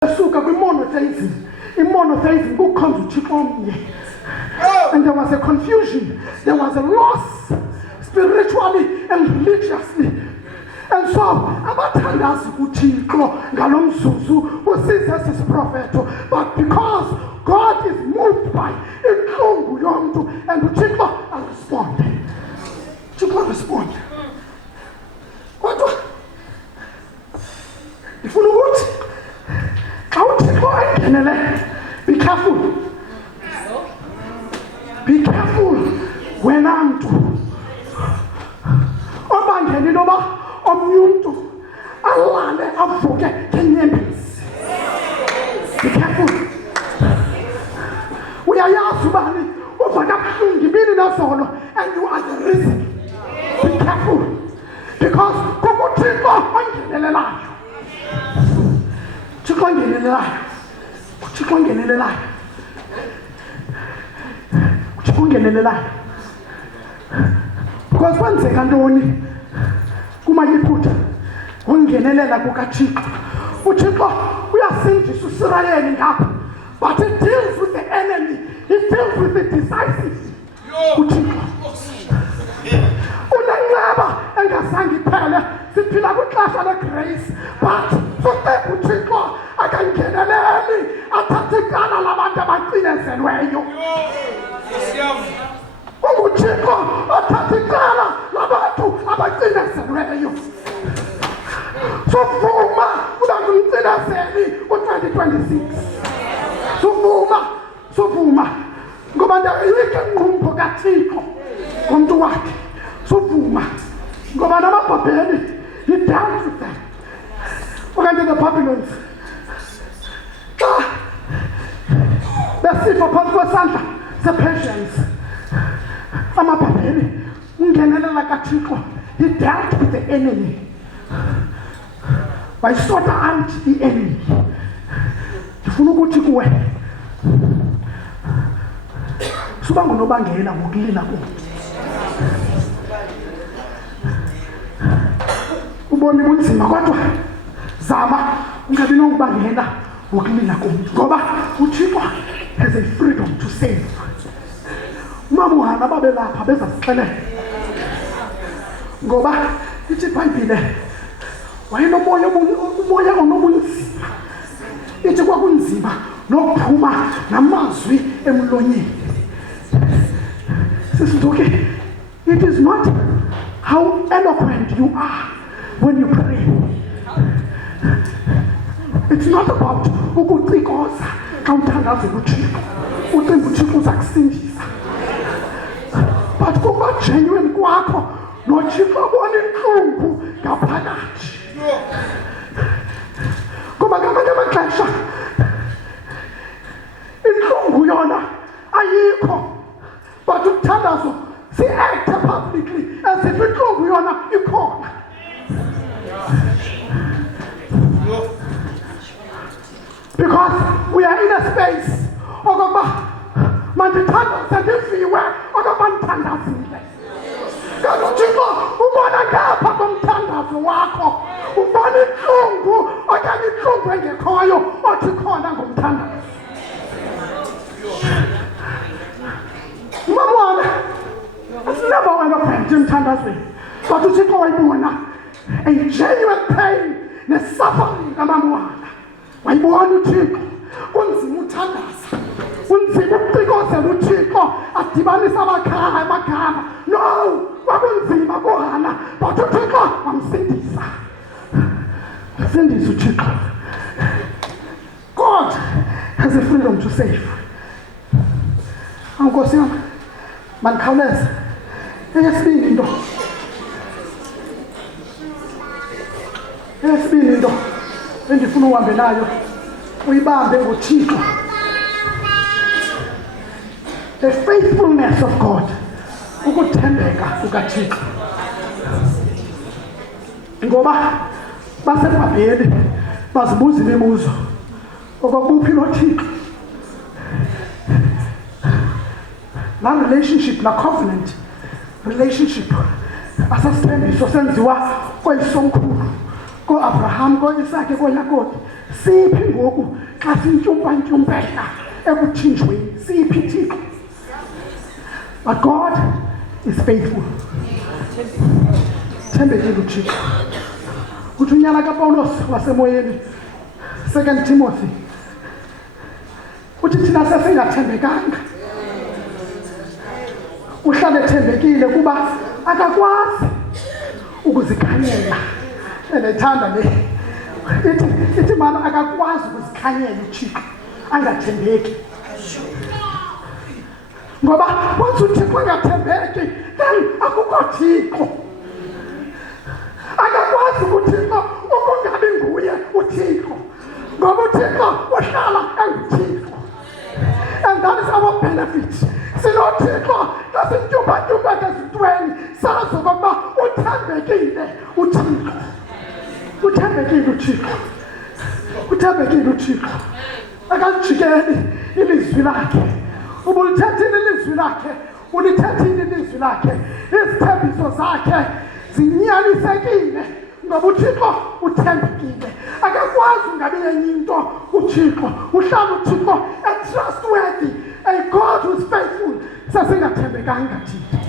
Suka kwi-monotheism. In-monotheism kukhonza uThixo omnye. And there was a confusion. There was a loss spiritually and religiously. And so abathandazi uThixo ngalomzuzu usizwe sisprofeto, but because God is moved by inhlungu yomntu and uThixo will respond. uThixo respond. Kodwa ndifuna ukuthi xa uThixo ayingenele, be careful. Be careful wena mntu obangeni noba omnye umntu alale avuke ngenyembezi. Be careful. Uyayazi ubani uva kabuhlungu ibini nazolo and you are the reason. Be careful. Because kukuThixo ongenelelayo. Thixo ongenelelayo. uThixo ongenelelayo. uThixo ongenelelayo. Because kwenzeka ntoni kumayiphutha ungenelela kukaThixo. uThixo uyasindisa uSirayeli ngapha, but he deals with the enemy. He deals with the decisive. uThixo unenceba engazange iphele. Siphila kwixesha legrace, but uThixo akangeneleli athathe icala labantu abacinezelweyo. uThixo athathe icala labantu abacinezelweyo. Suvuma unakumcinezeli u-2026. Suvuma ngoba ndayike nqumbo kaThixo ngomntu wakhe. Suvuma ngoba namabhabheli he dealt with them. Okanye the Babylons besifa phansi kwesandla sePersians, amabhabheli ungenelela kaThixo. He dealt with the enemy. By sort out the enemy. Ndifuna ukuthi kuwe suba ngunobangela ngokulila kuwe. Ubone bunzima kodwa zama ungabi nokubangela ngokulila kuwe, ngoba uThixo has a freedom to save. Umamuhana babelapha bezasixelela ngoba ithi iBhayibhile wayenomoya onobunzima. Ithi kwakunzima nokuphuma namazwi emlonyeni. Sisithi it is not how eloquent you are when you pray. It's not about ukucikoza xa uthandazela uThixo. Ucinga uThixo uza kusindisa. But kuba genuine kwakho noThixo abona inhlungu ngaphakathi. Ngoba ngamanye amaxesha inhlungu yona ayikho, but ukuthandazo si-acte publicly as if inhlungu yona ikhona. Because we are in a space okokuba mandithandaze ndiviwe okokuba ndithandazile. Kanti uThixo ubona ngapha komthandazo wakho, ubona inhlungu okanye inhlungu engekhoyo othi khona ngomthandazo. Mamona, it's never eloquent emthandazweni, but uThixo wayibona a genuine pain ne-suffering kamamwana. Wayibona uThixo kunzima uthandaza, kunzima ukucikozela uThixo adibanisa amagama. No, kwakunzima kuHana, but uThixo wamsindisa. Msindisa uThixo. God has a freedom to save. Nkosi yami, mandikhawuleze. Eyesibini into endifuna uhambe nayo uyibambe ngoThixo. The faithfulness of God. Ukuthembeka kukaThixo. Ngoba basebhabheli bazibuza imibuzo okokuphi noThixo. Na relationship, na covenant relationship asasithembiso senziwa kweyisomkhulu ko-Abraham, ko-Isaka, ko-Yakobi siphi ngoku xa sintyumpa-ntyumpeka ekuthinjweni siphi Thixo. But God is faithful. Thembekile uThixo. Uthi unyana kaPawulos wasemoyeni 2 Timothy uthi thina sesingathembekanga uhlale thembekile kuba akakwazi ukuzikhanyela. Endithanda le ithi mana akakwazi ukuzikhanyela uThixo angathembeki. Ngoba once uThixo angathembeki then akukho Thixo. Akakwazi uThixo ukungabi nguye uThixo. Ngoba uThixo uhlala enguThixo. And that is our benefit. SinoThixo xa sintyumpa-tyumpeka ezintweni sazi okokuba uthembekile uThixo. Uthembekile uThixo. Uthembekile uThixo. Akalijikeli ilizwi lakhe. Ubulithethile ilizwi lakhe. Ulithethile ilizwi lakhe. Izithembiso zakhe zinyanisekile ngoba uThixo uthembekile. Akakwazi ungabi yenye into uThixo. Uhlala uThixo trustworthy, a God who is faithful. Sasingathembekanga thina.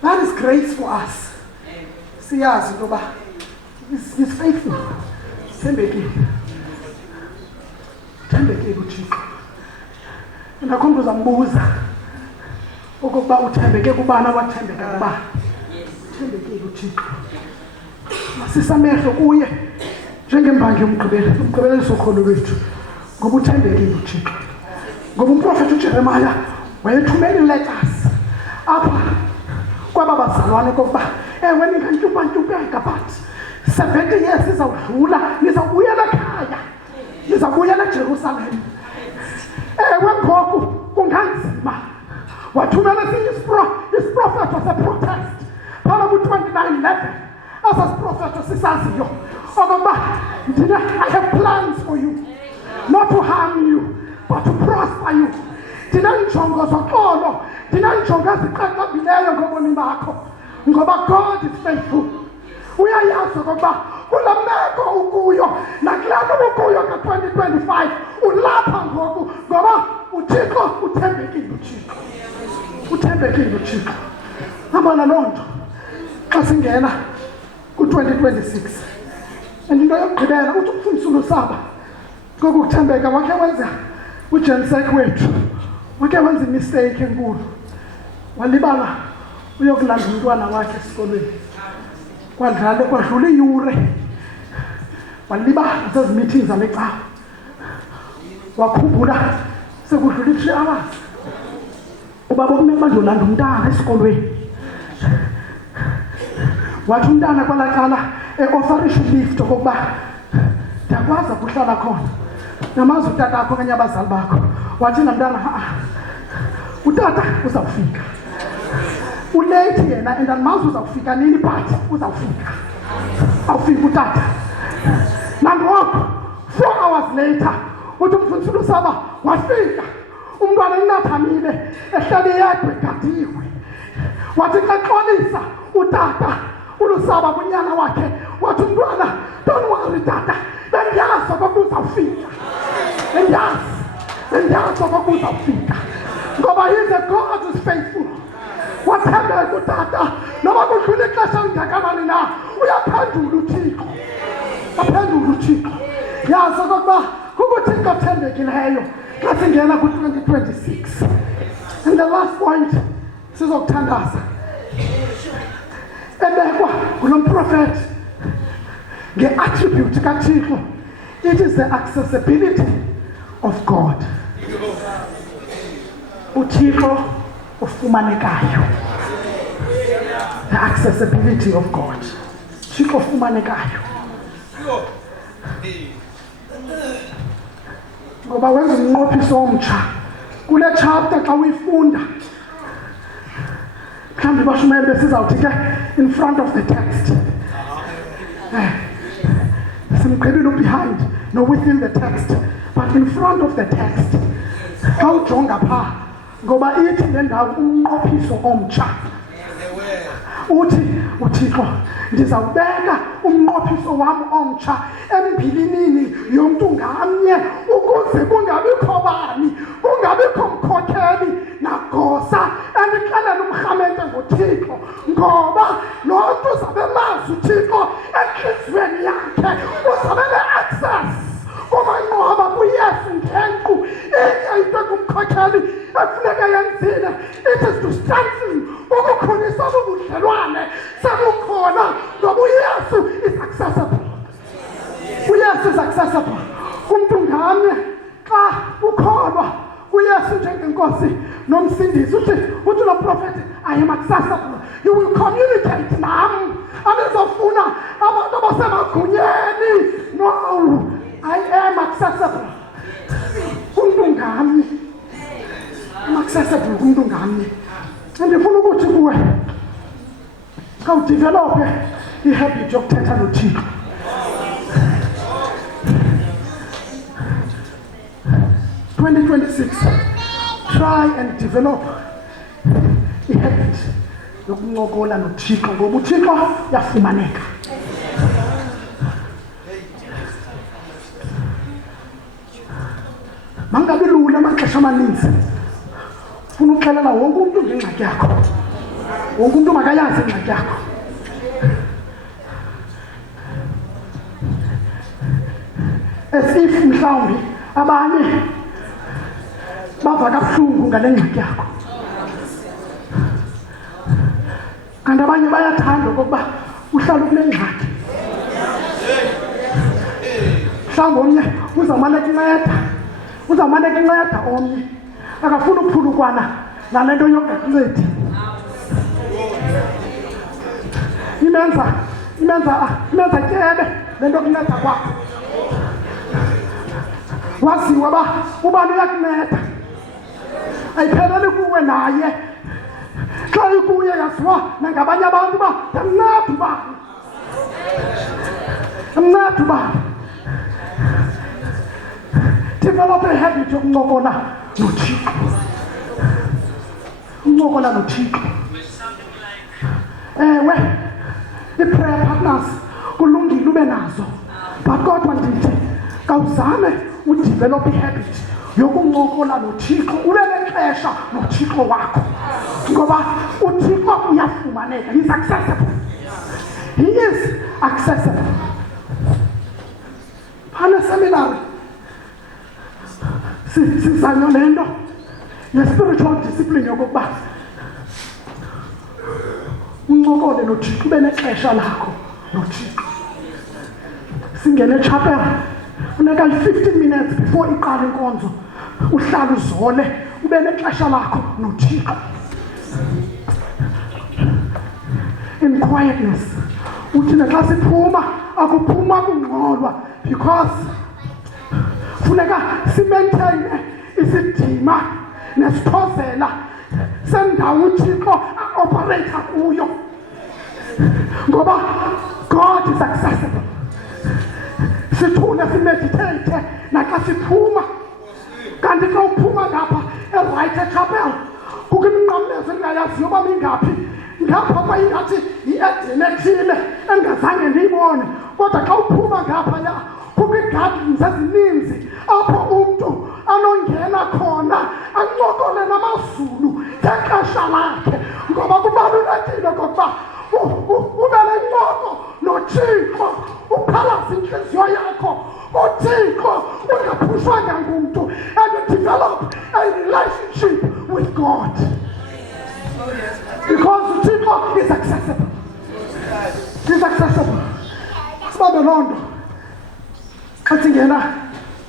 That is grace for us. Siyazi ngoba he's faithful. Thembekile. Thembekile uThixo. Ndakhona uzambuza ukuba uthembeke kubani awathembeka kubani. Thembekile uThixo. Masisamehlo kuye njengembangi umgqibeleli sokholo lwethu ngoba uthembekile uThixo. Ngoba umprofeti uJeremiah wayethumela letters apha kwaba bazalwane kokuba ewe ningantyumpa-ntyumpeka but 70 years izawudlula nizawubuyela ekhaya, nizawubuyela eJerusalem. Ewe ngoku kunganzima. Wathumela esinye isiprofethi waseprotest phala ku-29:11 asasiprofethi sisaziyo okokuba I have plans for you, not to harm you but to prosper you. Ndineenjongo zoxolo, ndineenjongo eziqaqambileyo ngobomi bakho. Ngoba God is faithful. Uyayazi okokuba kula meko ukuyo nakula nto ukuyo ka-2025 ulapha ngoku ngoba uThixo uthembekile uThixo. Uthembekile uThixo. Abana loo nto xa singena ku-2026 and into yokugqibela uthi umfundisi uLusaba kokuthembeka wakhe wenza uJensek wethu wakhe wenza imistake enkulu. Walibala uyokulanda umntwana wakhe esikolweni. Kwadlula iyure. Walibala sezimeetings zale cawa. Wakhumbula sekudlula 3 hours. Ubaba kumele bazolanda umntana esikolweni. Wathi umntana kwalaqala offerisha lift okokuba ndiyakwazi ukuhlala khona. Namazi utata akho kanye abazali bakho. Wathi namntana utata uzawufika. Ulate yena and andimazi uzawufika nini but uzawufika. Awufika utata. Nangoku 4 hours later uthi umfundisi uLusaba wafika. Umntwana inathamile ehlale yedwa egadiwe. Wathi xa xolisa utata uLusaba kunyana wakhe wathi umntwana don't worry tata, bendiyazi okokuba uzawufika. Bendiyazi okokuba uzawufika. Ngoba he's a God who's faithful. Wathembeka utata noba kudlula ixesha elingakanani na uyaphendula uThixo. Aphendula uThixo. Yazi okokuba kukuThixo othembekileyo xa singena ku-2026. And the last point sizokuthandaza ebekwa ngulo mprofethi nge-attribute kaThixo. It is the accessibility of God. uThixo ufumanekayo. The accessibility of God. Uthixo ufumanekayo. Ngoba wenza umnqophiso omtsha kule chapter xa uyifunda. Mhlawumbi bashumele besizawuthi ke in front of the text. Simqhibile behind, no within the text, but in front of the text. Xa ujonga phaa ngoba ithi le ndawo umnqophiso omtsha. uThixo ndizawubeka umnqophiso wami omtsha embilinini yomntu ngamnye ukuze kungabikho bani, kungabikho mkhokheli nagosa endixelela umrhamente ngoThixo, ngoba loo nto uzabe mazi uThixo entliziyweni yakhe, uzabe ne-access kumanqoba kuyesu ngenqu. Enye into engumkhokheli efuneka yenzile, it is to strengthen ukukhulisa ubudlelwane sebukhona, ngoba uyesu is accessible. uyesu is accessible kumntu ngamnye xa ukholwa uyesu njengenkosi nomsindisi. Uthi lo prophet, I am accessible, you will communicate nam. Andizofuna abantu abasemagunyeni, no, I am accessible kumntu ngamnye. I'm accessible kumntu ngamnye. Andifuna ukuthi kuwe khawudevelophe ihabit yokuthetha noThixo. Try and develop ihabit yokuncokola noThixo, ngoba uThixo yafumaneka. Mangabe lula amaxesha amaninzi ufuna uxelela wonke umuntu ngengxaki yakho, wonke umuntu makayazi ingxaki yakho. As if mhlawumbi abanye bava kabuhlungu ngale ngxaki yakho, kanti abanye bayathanda okokuba uhlala kule ngxaki. Mhlawumbi omnye uzawumane kunceda omnye, akafuna ukuphulukwana nale nto yongakuncedi. Imenza tyebe le nto kunceda kwakho. Waziwa uba ubani uyakunceda, ayipheleli kuwe naye. Xa ikuye yaziwa nangabanye abantu uba ndimnceda ubani. Develop a habit yokuncokola noThixo. Uncokola noThixo. Ewe, i-prayer partners kulungile ube nazo, but kodwa ndithi kawuzame udevelop ihabit yokuncokola noThixo, ube nexesha noThixo wakho, ngoba uThixo uyafumaneka. He is accessible. He is accessible. Phana seminary sizanywa le nto ye-spiritual discipline yokokuba uncokole noThixo, ube nexesha lakho noThixo. Singene echapel funeka 15 minutes before iqala inkonzo uhlala uzole, ube nexesha lakho noThixo in quietness. Uthi naxa siphuma akuphuma kungxolwa, because funeka simaintaine isidima nesithozela sendawo uThixo aoperate kuyo, ngoba God is accessible. Sithule simeditate naxa siphuma, kanti xa uphuma ngapha e-right echapel kukho iminqamlezo endingayaziyo uba mingaphi, ngapha kwayingathi yi-Eden ethile endingazange ndiyibone, kodwa xa uphuma ngapha ya kukho ii-gardens ezininzi apho umntu anongena khona ancokole namazulu ngexesha lakhe, ngoba kubalulekile okokuba ube nencoko noThixo, uphalaze intliziyo yakho uThixo, ungaphushwanga ngumntu, and you develop a relationship with God, because uThixo is accessible. He's accessible. Sibabe loo nto xa singena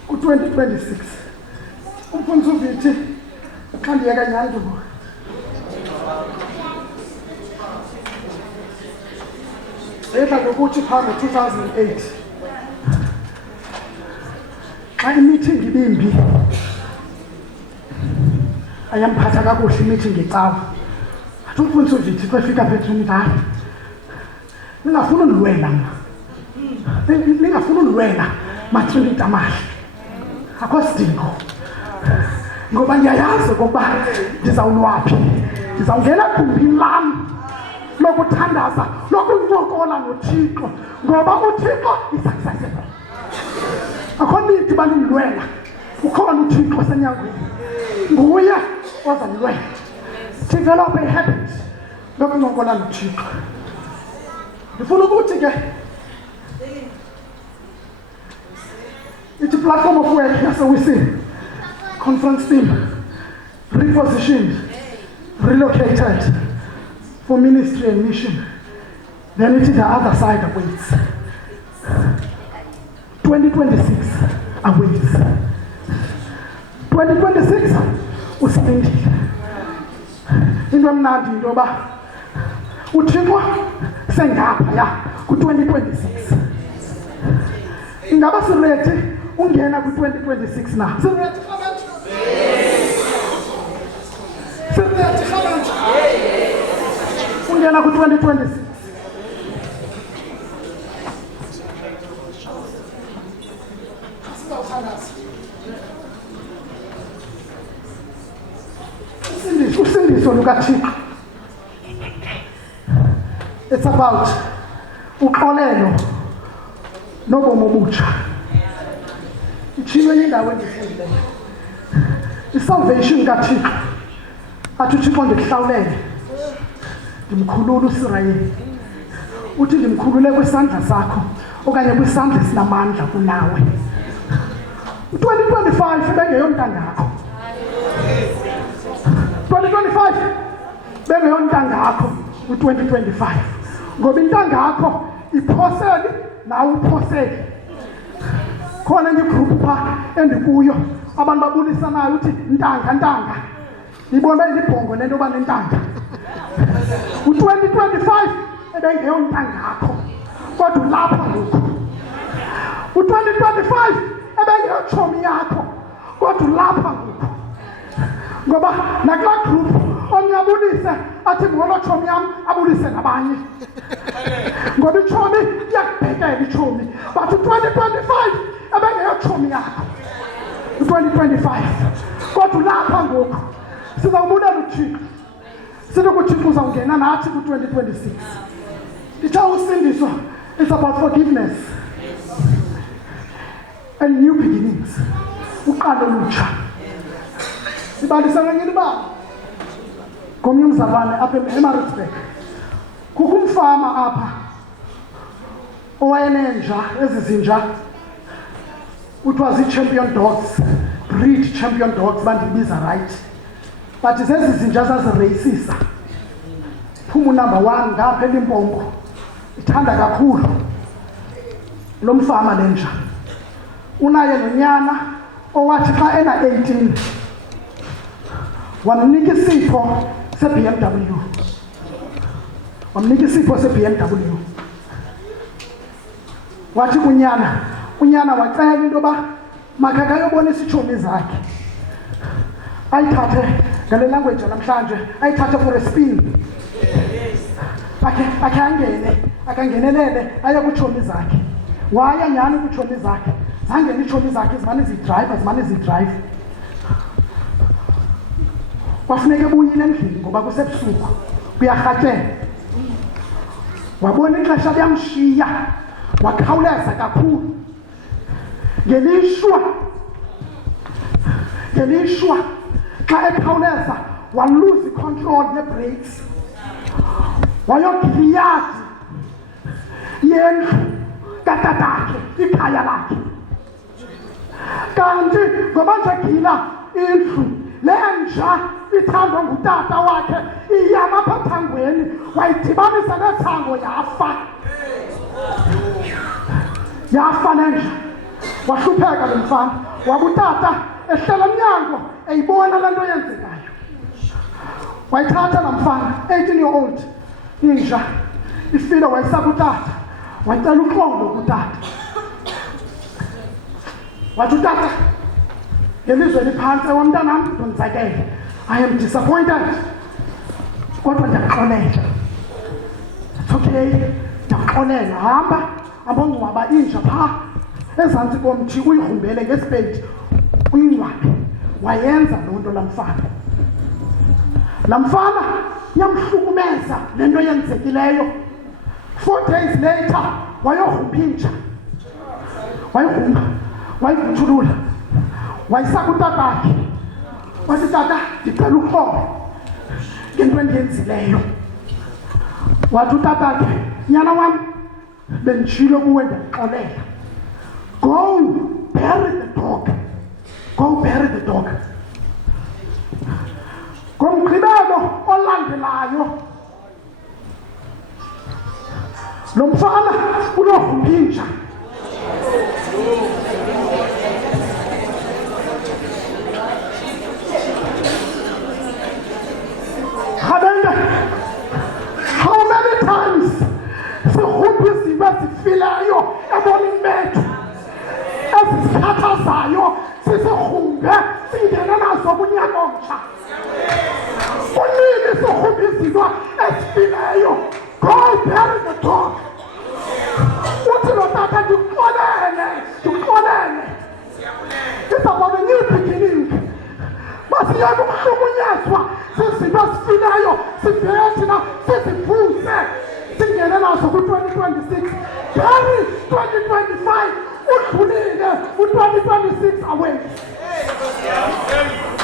ku-2026. Umfundisi uVithi xa ndiyeka nyandulo edla ngokuthi phaa ngo-2008 xa imeeting ibimbi ayamphatha kakuhle imeeting ecawa. Athi umfundisi uVithi xa efika phethu umdala, ningafuni undilwela mna, ningafuni undilwela matrili tamahle, akho sidingo, ngoba ndiyayazi okokuba ndizawunwaphi, ndizawungena egumbini lam lokuthandaza lokuncokola noThixo ngoba uThixo is-accessible. Akho need balilwela, ukhona uThixo osenyangweni, nguye ozalilwela. Develop a habit lokuncokola noThixo. Ndifuna ukuthi ke it's a platform of work yaseWisile conference team repositioned, relocated for ministry and mission. Then it is the other side awaits. 2026 awaits. 2026 usiphendile. Into emnandi into yoba uThixo sengapha ya ku-2026. Ingaba siredi ungena ku-2026 na? Siredi abantu? Siredi abantu? Ungena ku-2026. Usindiso lukaThixo. It's about uxolelo nobomi obutsha. Itshilo indawo endifundileyo. I-salvation kaThixo. Athi uThixo ndikuhlawulele. Ndimkhulule uSirayeli. Uthi ndimkhulule kwisandla sakho okanye kwisandla esinamandla kunawe. 2025 bengeyontangakho. 2025 bengeyontangakho u-2025 ngoba intangakho iphoseli nawe uphoseli. Khona enye igroup pha endikuyo abantu babulisanayo uthi ntanga ibona ilibhongo lento yoba nentanga. U-2025 ebengeyontangakho kodwa ulapha ngoku. U-2025 ebengeyotshomi yakho kodwa ulapha ngoku. Ngoba nakulaa group omnye abulise athi ngolo tshomi yam abulise nabanye. Ngoba itshomi iyakubhekela itshomi. But u-2025 ebengeyotshomi yakho. U-2025 kodwa ulapha ngoku. Sizawubulela uThixo. Sithi kuThixo uzawungena nathi ku-2026. Itha usindiso, it's about forgiveness and new beginnings. Uqalo olutsha. Sibalisa ngenyini ba ngomnye umzalwane apha eMaritzburg. Kukho umfama apha owayenenja ezizinja kuthiwa zii-champion dogs, breed champion dogs bandibiza right. But zezi zinja zazireyisisa. Phuma number 1 ngapha eLimpopo. Ithanda kakhulu lo mfama lenja. Unaye nonyana owathi xa ena 18 wamnika isipho se-BMW. Wamnika isipho se-BMW. Wathi unyana wacela into yoba makakayobonisa itshomi zakhe. Ayithathe ngale language namhlanje, ayithathe for a spin. Akangenelele aye kutshomi zakhe. Waya nyani kutshomi zakhe. Zangena itshomi zakhe zimane zidrive. Kwafuneka ebuyile endlini ngoba kusebusuku kuyarhatyela. Wabona ixesha liyamshiya wakhawuleza kakhulu. Ngelishwa xa ekhawuleza walose control ne-brakes. Wayogiliyadi yendlu katatakhe, ikhaya lakhe. Kanti ngoba nje gila indlu lenja ithandwa ngutata wakhe iyama apha thangweni wayidibanisa nethango yafa nenja. Wahlupheka lo mfana wabutata ehlela emnyango eyibona le nto yenzekayo. Wayithatha la mfana 18-year-old inja ifile wayisakutata wacela uxolo kutata. Wathi utata ngelizwe liphantsi wamntanam ndonzakele. I am disappointed. Kodwa ndiyaxolela. It's okay. Ndiyaxolela. Hamba ngcwaba inja phaa ezantsi komthi uyigrumbele ngesipeyiti uyingcwabe. Wayenza loo nto la mfana yamhlukumeza lento yenzekileyo. 4 days later wayohumpintsha, wayihumba, wayivutshulula, wayisaka utatakhe, wathi tata ndicela uxolo ngento endiyenzileyo. Wathi utatakhe, nyana wam benditshilo kuwe ndiyalixolela, go bury the dog, go bury the dog. Ngomgqibelo olandelayo lo mfana unohumpintsha, how many times sihumpa izinto ezifileyo ebomini bethu ezisithathazayo, sisihumbe singene nazo kunyaka omtsha. Kunini sihumpa izinto ezifileyo? Go bury the dog. Uthi lo tata ndikuxolele. It's about a new beginning. Masiyeke ukuhlukunyezwa zizinto ezifileyo, sivele thina siziphuze singene nazo ku-2026. Bury 2025 udlulile, u-2026 away.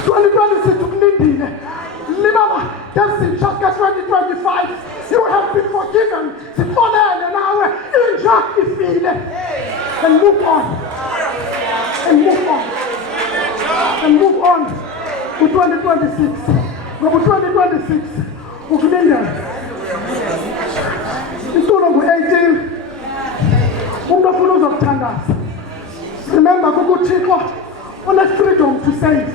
2026 ukulindile. Libala ngezintsha zika-2025, you have been forgiven. Sixolele nawe, inja ifile. And move on. Ku-2026. Ngoba 2026 ukulindele. Intulo ngu-18. Umuntu ofuna uzokuthandaza. Remember kukuThixo une-freedom to save.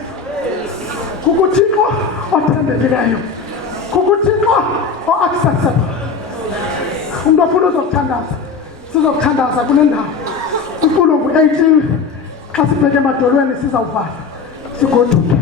kukuThixo othembekileyo, kukuThixo o-accessible. Umuntu ofuna uzokuthandaza, sizokuthandaza kule ndawo. Intulo ngu-18. Xa sibheke emadolweni sizawuvala sigoduke.